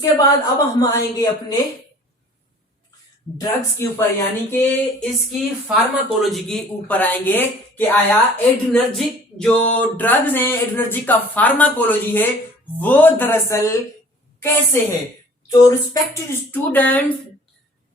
उसके बाद अब हम आएंगे अपने ड्रग्स के ऊपर, यानी कि इसकी फार्माकोलॉजी के ऊपर आएंगे कि आया एड्रिनर्जिक जो ड्रग्स हैं, एड्रिनर्जिक का फार्माकोलॉजी है वो दरअसल कैसे है। तो रिस्पेक्टेड स्टूडेंट,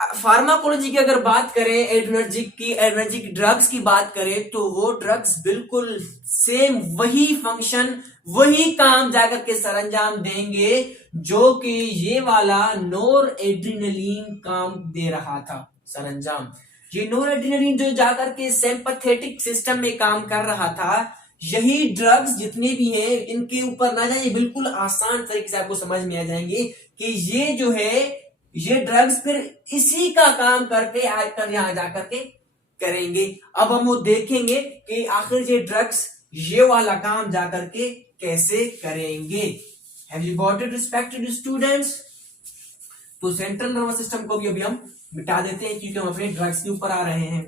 फार्माकोलॉजी की अगर बात करें, एड्रिनर्जिक ड्रग्स की बात करें, तो वो ड्रग्स बिल्कुल सेम वही फंक्शन, वही काम जाकर के सरंजाम देंगे जो कि ये वाला नोर एड्रिनलिन काम दे रहा था सरंजाम। ये नोर एड्रिनलिन जो जाकर के सिंपैथेटिक सिस्टम में काम कर रहा था, यही ड्रग्स जितने भी हैं इनके ऊपर ना जाए, बिल्कुल आसान तरीके से आपको समझ में आ जाएंगे कि ये जो है ये ड्रग्स फिर इसी का काम करके आकर यहां जाकर के करेंगे। अब हम वो देखेंगे कि आखिर ये ड्रग्स ये वाला काम जाकर के कैसे करेंगे। Have you got it respected students? तो सेंट्रल नर्वस सिस्टम को भी अभी हम मिटा देते हैं क्योंकि हम अपने ड्रग्स के ऊपर आ रहे हैं।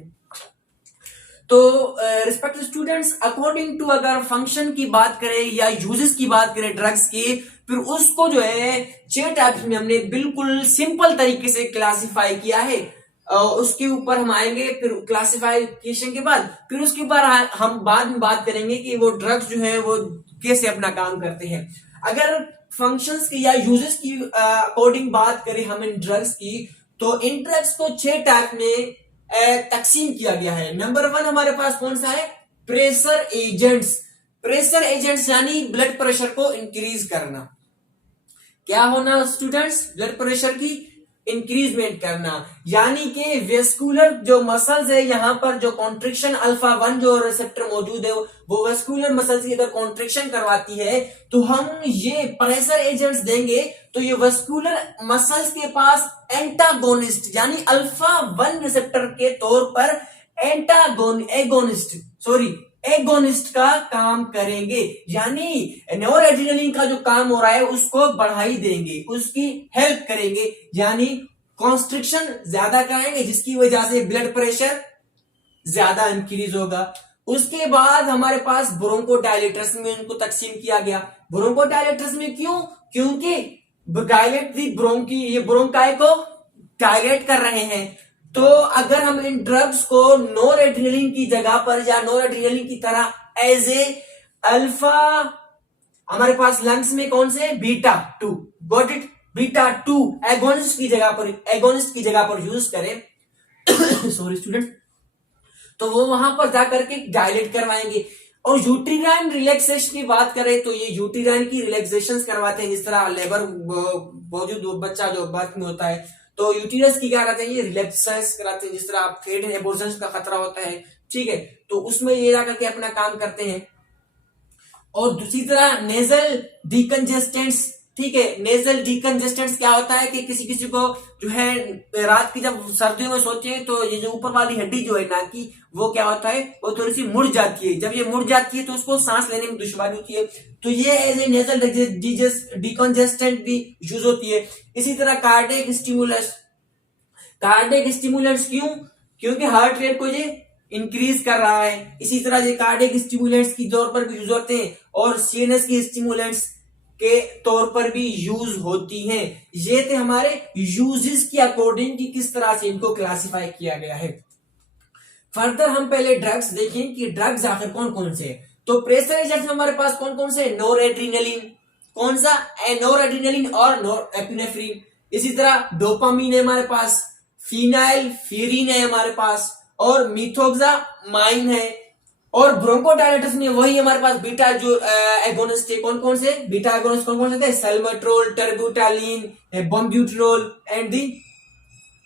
तो रिस्पेक्टेड स्टूडेंट्स, अकॉर्डिंग टू अगर फंक्शन की बात करें या यूजेस की बात करें ड्रग्स की, फिर उसको जो है 6 टाइप्स में हमने बिल्कुल सिंपल तरीके से क्लासिफाई किया है। उसके ऊपर हम आएंगे फिर क्लासिफिकेशन के बाद, फिर उसके ऊपर हम बाद में बात करेंगे कि वो ड्रग्स जो है वो कैसे अपना काम करते हैं। अगर फंक्शंस की या यूजेस की अकॉर्डिंग बात करें हम इन ड्रग्स की, तो इन ड्रग्स को 6 टाइप में तकसीम किया गया है। नंबर 1 हमारे पास कौन सा है? Pressure agents. प्रेशर एजेंट्स यानी ब्लड प्रेशर को इंक्रीज करना। क्या होना स्टूडेंट्स? ब्लड प्रेशर की इंक्रीजमेंट करना, यानी कि वेस्कुलर जो मसल्स है, यहां पर जो कॉन्ट्रिक्शन अल्फा 1 जो रिसेप्टर मौजूद है वो वेस्कुलर मसल्स की अगर कॉन्ट्रिक्शन करवाती है तो हम ये प्रेशर एजेंट्स देंगे तो ये वेस्कुलर मसल्स के पास एंटागोनिस्ट यानी अल्फा 1 रिसेप्टर के तौर पर एगोनिस्ट का काम करेंगे, यानी नोर एड्रिनलिन का जो काम हो रहा है उसको बढ़ाई देंगे, उसकी हेल्प करेंगे, यानी कॉन्स्ट्रिक्शन ज्यादा कराएंगे जिसकी वजह से ब्लड प्रेशर ज्यादा इंक्रीज होगा। उसके बाद हमारे पास ब्रोंकोडायलेटर्स में इनको तकसीम किया गया। ब्रोंकोडायलेटर्स में क्यों? क्योंकि डायलेट दी ब्रोंकी, ये ब्रोंकाई को डायलेट कर रहे हैं। तो अगर हम इन ड्रग्स को नोर एड्रिनलिन की जगह पर या नोर एड्रिनलिन की तरह एज ए अल्फा, हमारे पास लंग्स में कौन से? Beta 2, got it? Beta 2 agonist की जगह पर यूज करें सॉरी स्टूडेंट, तो वो वहां पर जाकर के डायलेट करवाएंगे। और यूट्रीनाइन रिलैक्सेशन की बात करें तो ये यूट्रीनाइन की रिलैक्सेशन करवाते हैं, जिस तरह लेबर मौजूद बच्चा जो बर्थ में होता है तो यूटीरस की क्या कराते हैं? ये रिलैक्सेशन कराते हैं, जिस तरह आप थ्रेड एबॉर्शन का खतरा होता है, ठीक है, तो उसमें ये जाकर के अपना काम करते हैं। और दूसरी तरह नेजल डिकंजेस्टेंट्स, ठीक है, नेजल डिकंजेस्टेंट्स क्या होता है कि किसी किसी को जो है रात की जब सर्दियों में सोते हैं तो ये जो ऊपर वाली हड्डी जो है नाक की, वो क्या होता है? वो थोड़ी सी मुड़ जाती है। जब ये मुड़ जाती है तो उसको सांस लेने में दुश्वारी होती है, तो ये एज ए नेजल डिकंजेस्टेंट भी यूज होती है। इसी तरह कार्डियक स्टिमुलेंट्स क्यों? क्योंकि हार्ट रेट को ये इंक्रीज कर रहा है। इसी तरह ये कार्डियक स्टिमुलेंट्स की तौर पर भी यूज होते हैं और सीएनएस की स्टिमुलेंट्स के तौर पर भी यूज होती हैं। ये थे हमारे यूजेस की अकॉर्डिंग कि किस तरह से इनको क्लासिफाई किया गया है। फर्दर हम पहले ड्रग्स देखें कि ड्रग्स आखिर कौन कौन से हैं। तो प्रेशर एजेंट्स हमारे पास कौन कौन से? नोर एड्रिनलिन, कौन सा? नोर एड्रिनलिन और नोर एपिनेफ्रिन। इसी तरह डोपामीन है हमारे पास, फिनाइलफिरीन है हमारे पास, और मिथोक्सामाइन है। और ब्रोंकोडायलेटर्स में वही हमारे पास बीटा जो एगोनिस्ट है, कौन कौन से बीटा एगोनिस्ट कौन कौन से थे? सल्मेट्रोल, टर्बुटालिन, बम्ब्यूटेरोल एंड दी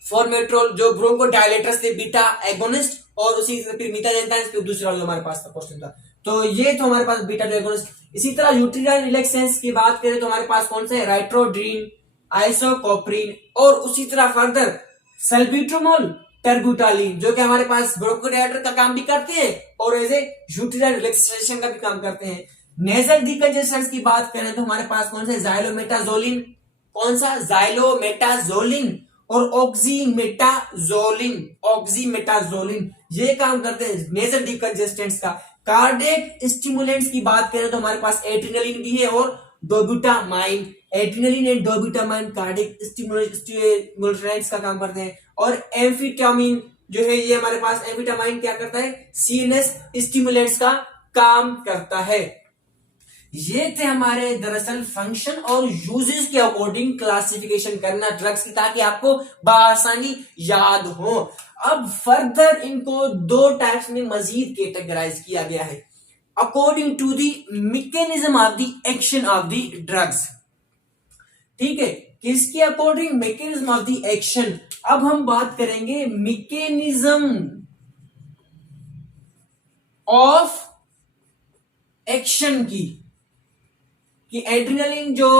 फॉर्मेट्रोल, जो ब्रोंकोडायलेटर्स थे बीटा एगोनिस्ट। और उसी फिर मीथाजेंटाइंस फिर दूसरा जो हमारे पास क्वेश्चन था, तो ये तो हमारे पास बीटा जो एगोनिस्ट। इसी तरह यूट्रिनाइन रिलैक्सेंस की बात करें तो हमारे पास कौन से? राइट्रोड्रीन, आइसोकोप्रिन, और उसी तरह फर्दर सल्ब्यूटामोल, टर्बुटालिन, जो कि हमारे पास ब्रोंकोडायलेटर का काम भी करते हैं और एज ए यूट्रिनाइन रिलैक्सेशन का भी काम करते हैं। नेजल डिकंजेशन की बात करें तो हमारे पास कौन से? जाइलोमेटाजोलिन, कौन सा? जाइलोमेटाजोलिन और ऑक्सीमेटाजोलिन ये काम करते हैं नेजल डिकंजेस्टेंट्स का। कार्डियक स्टिमुलेंट्स की बात करें तो हमारे पास एड्रिनलिन भी है और dobutamine adrenaline and dopamine cardiac stimulants का काम करते हैं, और एम्फेटामिन जो है ये हमारे पास एम्फेटामाइन क्या करता है, सीएनएस स्टिमुलेंट्स का काम करता है। ये थे हमारे दरअसल फंक्शन और यूजेस के अकॉर्डिंग क्लासिफिकेशन करना ड्रग्स की, ताकि आपको बआसानी याद हो। अब फर्दर इनको दो टाइप्स में मजीद कैटेगराइज किया गया है according to the mechanism of the action of the drugs. ठीक है, किसके according, mechanism of the action. अब हम बात करेंगे मैकेनिज्म ऑफ एक्शन की, कि एड्रेनलिन जो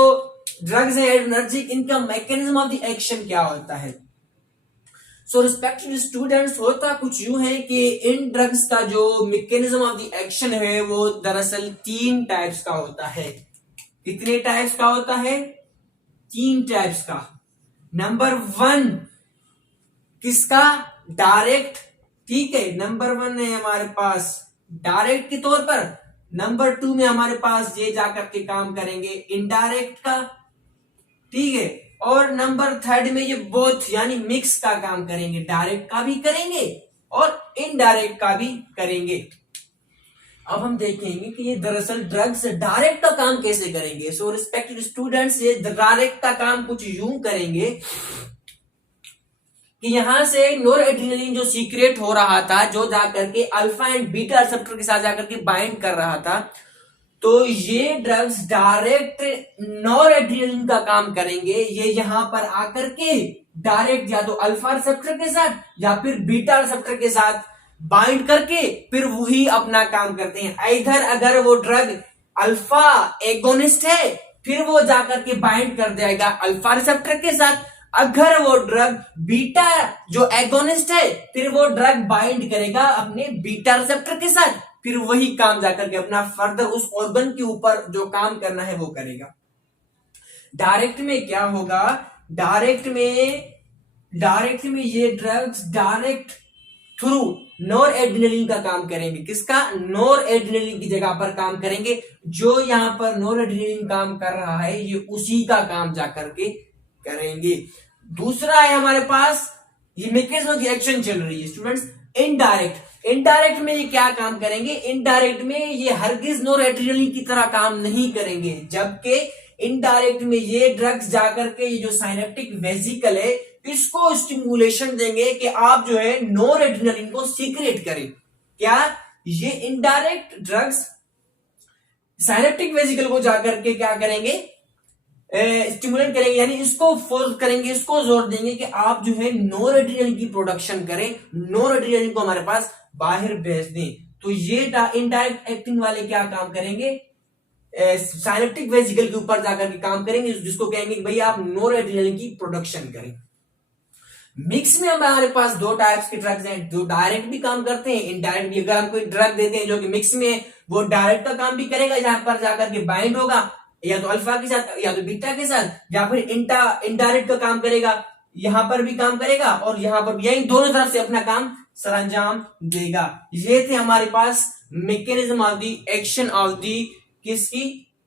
ड्रग्स है एडर्नर्जिक, इनका मैकेनिज्म ऑफ द एक्शन क्या होता है। सो रिस्पेक्टेड स्टूडेंट्स, होता कुछ यूं है कि इन ड्रग्स का जो मैकेनिज्म ऑफ द एक्शन है वो दरअसल 3 टाइप्स का होता है। कितने टाइप्स का होता है, 3 टाइप्स का। नंबर 1 किसका, डायरेक्ट। ठीक है, नंबर 1 है हमारे पास डायरेक्ट के तौर पर। नंबर 2 में हमारे पास ये जाकर के काम करेंगे इनडायरेक्ट का। ठीक है, और नंबर 3 में ये बोथ यानी मिक्स का काम करेंगे, डायरेक्ट का भी करेंगे और इनडायरेक्ट का भी करेंगे। अब हम देखेंगे कि ये दरअसल ड्रग्स डायरेक्ट का काम कैसे करेंगे। सो रिस्पेक्टेड स्टूडेंट्स, ये डायरेक्ट का काम कुछ यूं करेंगे कि यहां से नोरएड्रेनालिन जो सीक्रेट हो रहा था, जो जाकर के अल्फा एंड बीटा रिसेप्टर के साथ जाकर के बाइंड कर रहा था, तो ये ड्रग्स डायरेक्ट नोरएड्रेनालिन का काम करेंगे। ये यहां पर आकर के डायरेक्ट या तो अल्फा रिसेप्टर के साथ या फिर बीटा रिसेप्टर के साथ बाइंड करके फिर वही अपना काम करते हैं। इधर अगर वो ड्रग अल्फा एगोनिस्ट है, फिर वो जाकर के बाइंड कर जाएगा अल्फा रिसेप्टर के साथ। अगर वो ड्रग बीटा जो एगोनिस्ट है, फिर वो ड्रग बाइंड करेगा अपने बीटा रिसेप्टर के साथ, फिर वही काम जाकर के अपना फर्दर उस ऑर्गन के ऊपर जो काम करना है वो करेगा। डायरेक्ट में क्या होगा, डायरेक्ट में ये ड्रग्स डायरेक्ट थ्रू नोरएड्रेनालिन का काम करेंगे। किसका, नोरएड्रेनालिन की जगह पर काम करेंगे। जो यहां पर नोरएड्रेनालिन काम कर रहा है, ये उसी का काम जाकर के करेंगे। दूसरा है हमारे पास, ये मैकेनिज्म की एक्शन चल रही है स्टूडेंट्स, इनडायरेक्ट। इनडायरेक्ट में ये क्या काम करेंगे, इनडायरेक्ट में ये हरगिज नोरएड्रेनालिन की तरह काम नहीं करेंगे, जबकि इनडायरेक्ट में ये ड्रग्स जाकर के ये जो साइनेप्टिक वेसिकल है इसको स्टिमुलेशन देंगे कि आप जो है नोरएड्रेनालिन को सीक्रेट करें। क्या, ये इनडायरेक्ट ड्रग्स साइनेप्टिक वेसिकल को जाकर के क्या करेंगे, स्टिमुलेट करेंगे, यानी इसको फोर्स करेंगे, इसको जोर देंगे कि आप जो है नोरएड्रेनालिन की प्रोडक्शन करें, नोरएड्रेनालिन को हमारे पास बाहर भेज दें। तो ये इनडायरेक्ट एक्टिंग वाले क्या काम करेंगे, साइनेप्टिक वेसिकल के ऊपर जाकर के काम करेंगे, जिसको कहेंगे कि भाई आप नोरएड्रेनालिन की प्रोडक्शन करें। मिक्स में हमारे पास 2 टाइप्स के ड्रग्स हैं, जो डायरेक्ट भी काम करते हैं, इनडायरेक्ट भी। अगर हम कोई ड्रग देते हैं जो कि मिक्स में है, वो डायरेक्ट का काम भी करेगा, जहां पर जाकर के बाइंड होगा या तो अल्फा के साथ या तो बीटा के साथ, या फिर इनडायरेक्ट का काम करेगा, यहां पर भी काम करेगा और यहां पर भी, यही दोनों तरफ से अपना काम सरंजाम देगा। ये थे हमारे पास mechanism of the action of the किसकी,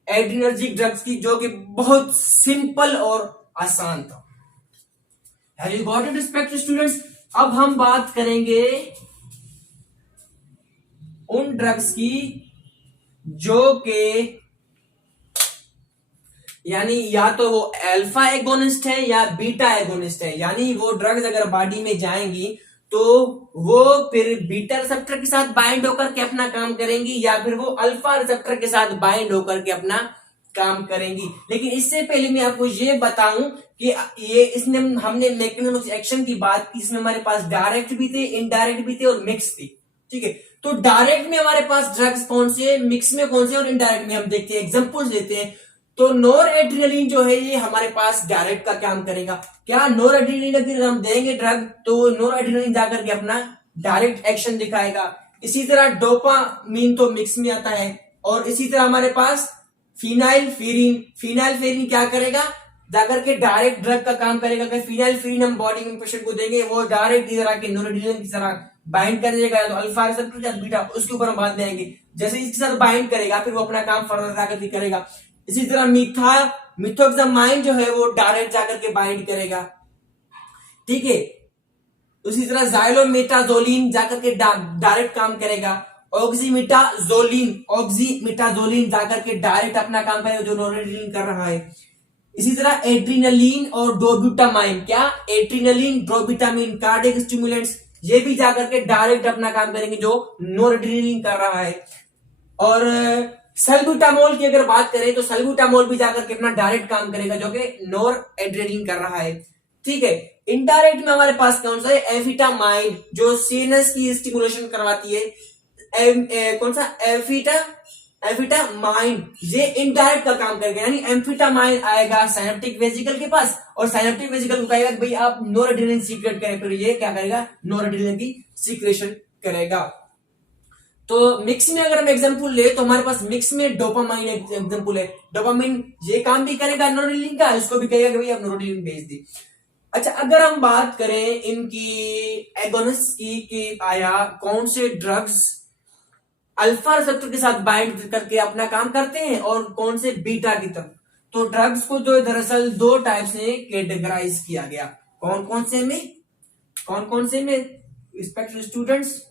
एड्रेनर्जिक ड्रग्स की, जो कि बहुत सिंपल और आसान था। Have you got it, respected students? अब हम बात करेंगे उन ड्रग्स की जो के यानी या तो वो अल्फा एगोनिस्ट है या बीटा एगोनिस्ट है, यानी वो ड्रग्स अगर बॉडी में जाएंगी तो वो फिर बीटा रिसेप्टर के साथ बाइंड होकर के अपना काम करेंगी, या फिर वो अल्फा रिसेप्टर के साथ बाइंड होकर के अपना काम करेंगी। लेकिन इससे पहले मैं आपको ये बताऊं कि ये इसने हमने मैकेनिज्म ऑफ एक्शन की बात की, इसमें हमारे पास डायरेक्ट भी थे, इनडायरेक्ट भी थे और मिक्स थी। ठीक है, तो डायरेक्ट में हमारे पास ड्रग्स कौन से, मिक्स में कौन से और इनडायरेक्ट में हम देखते हैं, एग्जांपल्स लेते हैं। तो नोरएड्रेनालिन जो है ये हमारे पास डायरेक्ट का काम करेगा। क्या, नोरएड्रेनालिन अगर हम देंगे ड्रग तो नोरएड्रेनालिन जाकर के अपना डायरेक्ट एक्शन दिखाएगा। इसी तरह डोपामीन तो मिक्स में आता है, और इसी तरह हमारे पास फिनाइलफेरिन क्या करेगा, जाकर के डायरेक्ट ड्रग का काम करेगा। फिनाइलफेरिन हम बॉडी में पेशेंट को देंगे, वो डायरेक्ट इस तरह के नोरएड्रेनालिन की तरह बाइंड कर देगा, तो अल्फा रिसेप्टर या बीटा उसके ऊपर हम बात देंगे। जैसे इसके साथ बाइंड करेगा फिर वो अपना काम फर्दर जाकर के करेगा। इसी तरह मिथोक्सामाइन जो है वो डायरेक्ट जाकर के बाइंड करेगा, ठीक है। उसी तरह जाइलोमेटाजोलिन जाकर के डायरेक्ट काम करेगा। ऑक्सीमेटाजोलिन जाकर के डायरेक्ट अपना काम करेगा जो नोरेड्रेनालिन कर रहा है। इसी तरह एड्रीनलिन और डोब्यूटामाइन, क्या एड्रीनलिन डोब्यूटामाइन कार्डियक स्टिमुलेंट्स, ये भी जाकर के डायरेक्ट अपना काम करेंगे जो नोरेड्रेनालिन कर रहा है। और सल्ब्यूटामोल की अगर बात करें तो सल्ब्यूटामोल भी जाकर के अपना डायरेक्ट काम करेगा जो कि नोरेड्रेनालिन कर रहा है, ठीक है। इनडायरेक्ट में हमारे पास कौन सा है, एम्फेटामाइन जो सीएनएस की स्टिमुलेशन करवाती है। कौन सा एम्फेटामाइन, ये इनडायरेक्ट का काम करेगा, यानी एम्फेटामाइन आएगा साइनेप्टिक वेसिकल के पास और साइनेप्टिक वेसिकल को कहेगा भाई आप नोरेड्रेनालिन सीक्रेट करें, तो ये क्या करेगा, नोरेड्रेनालिन की सीक्रेशन करेगा। तो मिक्स में अगर हम एग्जांपल ले तो हमारे पास मिक्स में डोपामाइन एग्जांपल है। डोपामाइन ये काम भी करेगा नोरेड्रेनालिन का, इसको भी कहेगा कि भाई आप नोरेड्रेनालिन भेज दी। अच्छा, अगर हम बात करें इनकी एगोनिस्ट की कि आया कौन से ड्रग्स अल्फा रिसेप्टर के साथ बाइंड करके अपना काम करते हैं और कौन से बीटा की तरफ, तो ड्रग्स को जो दरअसल दो टाइप से कैटेगराइज किया गया। कौन कौन से में रिस्पेक्टेड स्टूडेंट्स,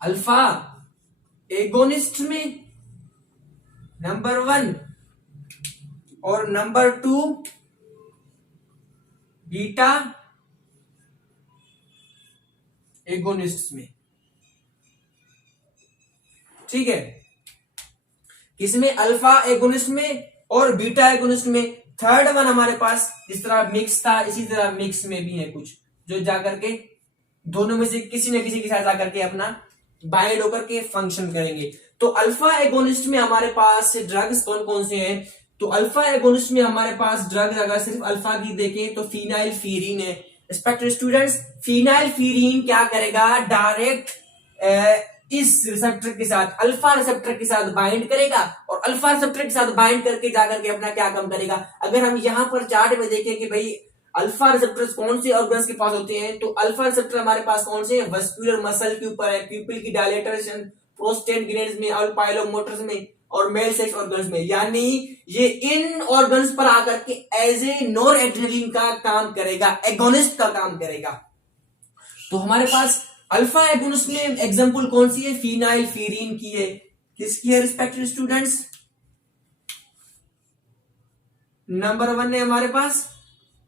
अल्फा एगोनिस्ट में नंबर 1 और नंबर 2 बीटा एगोनिस्ट में, ठीक है। किसमें, अल्फा एगोनिस्ट में और बीटा एगोनिस्ट में। थर्ड वन हमारे पास जिस तरह मिक्स था, इसी तरह मिक्स में भी है कुछ जो जाकर के दोनों में से किसी न किसी के साथ जाकर के अपना बाइंड होकर के फंक्शन करेंगे। तो अल्फा एगोनिस्ट में हमारे पास ड्रग्स कौन कौन से हैं, तो अल्फा एगोनिस्ट में हमारे पास ड्रग्स अगर सिर्फ अल्फा की देखें तो फिनाइलफिरीन है। रिस्पेक्टेड स्टूडेंट्स, फिनाइलफिरीन क्या करेगा, डायरेक्ट इस रिसेप्टर के साथ, अल्फा रिसेप्टर के साथ बाइंड करेगा और अल्फा रिसेप्टर के साथ बाइंड करके जाकर के अपना क्या काम करेगा। अगर हम यहां पर चार्ट में देखें कि भाई अल्फा रिसेप्टर्स कौन से ऑर्गन्स के पास होते हैं, तो अल्फा रिसेप्टर हमारे पास कौन से हैं, वस्कुलर मसल के ऊपर है, प्यूपिल की डायलेटेशन, प्रोस्टेट ग्लैंड्स में और पाइलोमोटर्स में और मेल सेक्स ऑर्गन्स में, यानी ये इन ऑर्गन्स पर आकर के एज ए नोरेड्रेनालिन का काम करेगा, एगोनिस्ट का काम करेगा। तो हमारे पास अल्फा एगोनिस्ट में एग्जांपल कौन सी है, फिनाइलफिरीन की है। किसकी है रिस्पेक्टेड स्टूडेंट्स, नंबर 1 है हमारे पास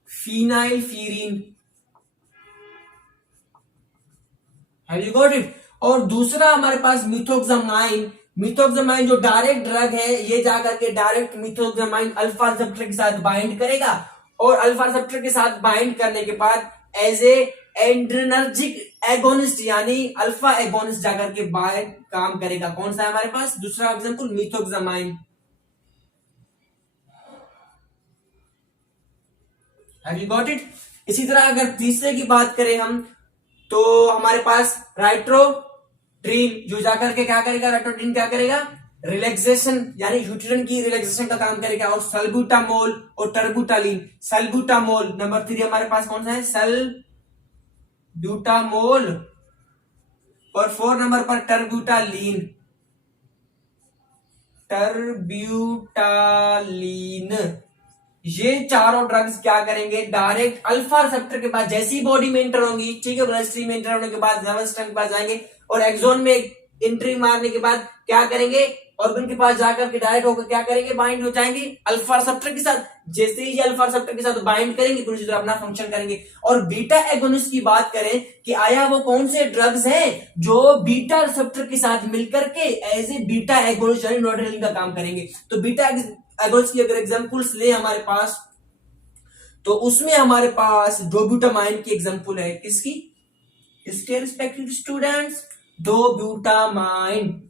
फिनाइलफिरीन, हैव यू गॉट इट। और दूसरा हमारे पास मिथोक्सामाइन, मिथोक्सामाइन जो डायरेक्ट ड्रग है, ये जाकर के डायरेक्ट मिथोक्सामाइन अल्फा रिसेप्टर के साथ बाइंड करेगा और अल्फा रिसेप्टर के साथ बाइंड करने के बाद एज ए एड्रेनर्जिक एगोनिस्ट यानी अल्फा एगोनिस्ट जाकर के बाइंड काम करेगा। कौन सा है हमारे पास दूसरा example, methoxamine, have you got it. इसी तरह अगर तीसरे की बात करें हम तो हमारे पास राइट्रोड्रीन जो जाकर के क्या करेगा, राइट्रोड्रीन क्या करेगा, रिलैक्सेशन यानी यूट्रिन की रिलैक्सेशन का काम करेगा। और सल्ब्यूटामोल और टर्बुटालिन, सल्ब्यूटामोल नंबर 3 हमारे पास कौन सा है, सल्ब्यूटामोल और 4 नंबर पर टर्बुटालिन, टर्ब्यूटालिन। ये चारों ड्रग्स क्या करेंगे, डायरेक्ट अल्फा रिसेप्टर के पास जैसी ही बॉडी में एंटर होंगी, ठीक है, ब्लड स्ट्रीम में एंटर होने के बाद नर्वस सिस्टम के पास जाएंगे और एक्सोन में एंट्री मारने के बाद क्या करेंगे, ऑर्गन के पास जाकर के डायरेक्ट होकर क्या करेंगे, बाइंड हो जाएंगे अल्फा रिसेप्टर के साथ। जैसे ही ये अल्फा रिसेप्टर के साथ बाइंड करेंगे फिर उसी तरह अपना फंक्शन करेंगे। और बीटा एगोनिस्ट की बात करें कि आया वो कौन से ड्रग्स हैं जो बीटा रिसेप्टर के साथ मिलकर के एज ए बीटा एगोनिस्ट यानी नोरेड्रेनालिन का काम करेंगे। तो बीटा एगोनिस्ट की अगर एग्जांपल्स ले हमारे पास तो उसमें हमारे पास डोब्यूटामाइन की एग्जांपल है, किसकी, इसके रिस्पेक्टेड स्टूडेंट्स, डोब्यूटामाइन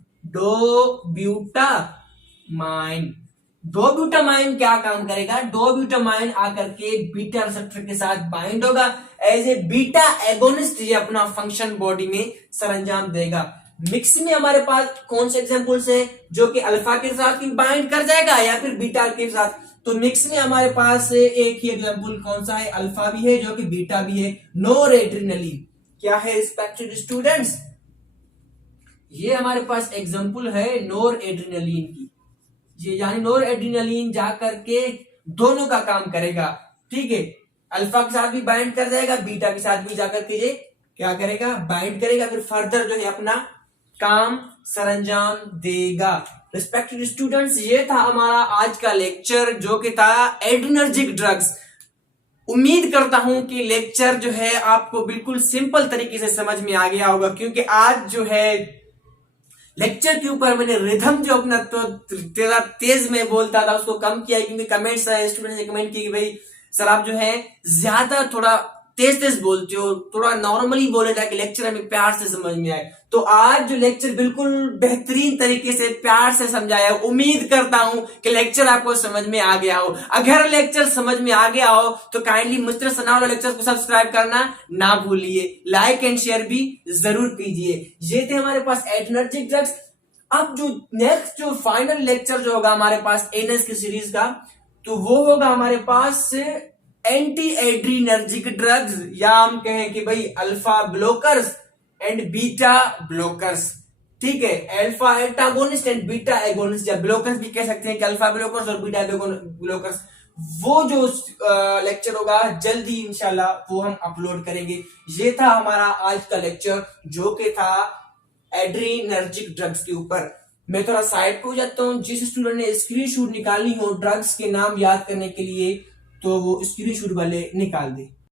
क्या काम करेगा, डोब्यूटामाइन आकर के बीटा रिसेप्टर के साथ बाइंड होगा एज ए बीटा एगोनिस्ट, ये अपना फंक्शन बॉडी में सरंजाम देगा। मिक्स में हमारे पास कौन से एग्जांपल्स हैं जो कि अल्फा के साथ बाइंड कर जाएगा या फिर बीटा के साथ, तो मिक्स में हमारे पास एक ही एग्जांपल कौन सा है, अल्फा भी है जो कि बीटा भी है, नोरेड्रेनालिन। क्या है रिस्पेक्टेड स्टूडेंट्स, ये हमारे पास एग्जांपल है नोरेड्रेनालिन की, ये यानी नोर एड्रीनलिन जा करके दोनों का काम करेगा, ठीक है। अल्फा के साथ भी बाइंड कर जाएगा, बीटा के साथ भी जाकर के ये क्या करेगा, बाइंड करेगा, फिर फर्दर जो है अपना काम सरंजाम देगा। रिस्पेक्टेड स्टूडेंट्स, ये था हमारा आज का लेक्चर जो कि था एड्रिनर्जिक ड्रग्स। उम्मीद करता हूं कि लेक्चर जो है आपको बिल्कुल सिंपल तरीके से समझ में आ गया होगा, क्योंकि आज जो है लेक्चर के ऊपर मैंने रिदम जो अपना तो तेरा तेज में बोलता था उसको कम किया, क्योंकि कमेंट्स स्टूडेंट ने कमेंट किया कि भाई सर आप जो है ज्यादा थोड़ा तेज तेज बोलते हो, थोड़ा नॉर्मली बोले ताकि लेक्चर हमें प्यार से समझ में आए। तो आज जो लेक्चर बिल्कुल बेहतरीन तरीके से प्यार से समझाया, उम्मीद करता हूं कि लेक्चर आपको समझ में आ गया हो। अगर लेक्चर समझ में आ गया हो तो काइंडली मिस्टर सनाउल्लाह लेक्चर को सब्सक्राइब करना ना भूलिए, लाइक एंड शेयर भी जरूर कीजिए। ये थे हमारे पास एड्रिनर्जिक ड्रग्स। अब जो नेक्स्ट जो फाइनल लेक्चर जो होगा हमारे पास एनएस की सीरीज का, तो वो होगा हमारे पास एंटी एड्रीनर्जिक ड्रग्स, या हम कहें कि भाई alpha blockers and beta blockers, ठीक है। Alpha antagonist and beta agonist, या ब्लोकर्स भी कह सकते हैं कि अल्फा ब्लोकर्स और बीटा ब्लोकर्स। वो जो लेक्चर होगा जल्दी इंशाल्लाह वो हम अपलोड करेंगे। ये था हमारा आज का लेक्चर जो कि था एड्रीनर्जिक ड्रग्स के ऊपर। मैं थोड़ा साइड पे हो जाता हूं। जिस स्टूडेंट ने स्क्रीनशॉट निकालनी हो ड्रग्स के नाम याद करने के लिए तो वो स्क्रीनशॉट वाले निकाल दे।